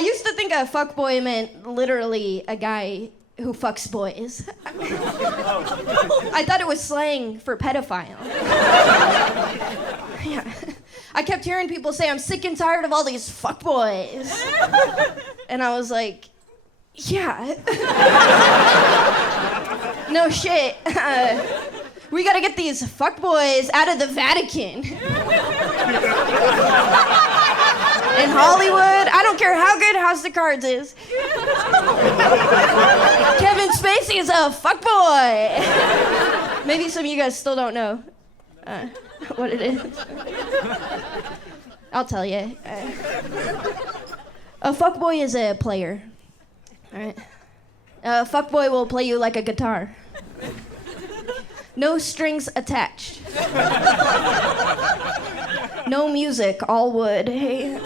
used to think a fuckboy meant literally a guy who fucks boys. I thought it was slang for pedophile. Yeah. I kept hearing people say, I'm sick and tired of all these fuckboys. And I was like, yeah. No shit. We gotta get these fuckboys out of the Vatican. In Hollywood, I don't care how good House of Cards is. Kevin Spacey is a fuckboy. Maybe some of you guys still don't know what it is. I'll tell you. A fuckboy is a player. All right. A fuckboy will play you like a guitar. No strings attached. No music, all wood. Hey.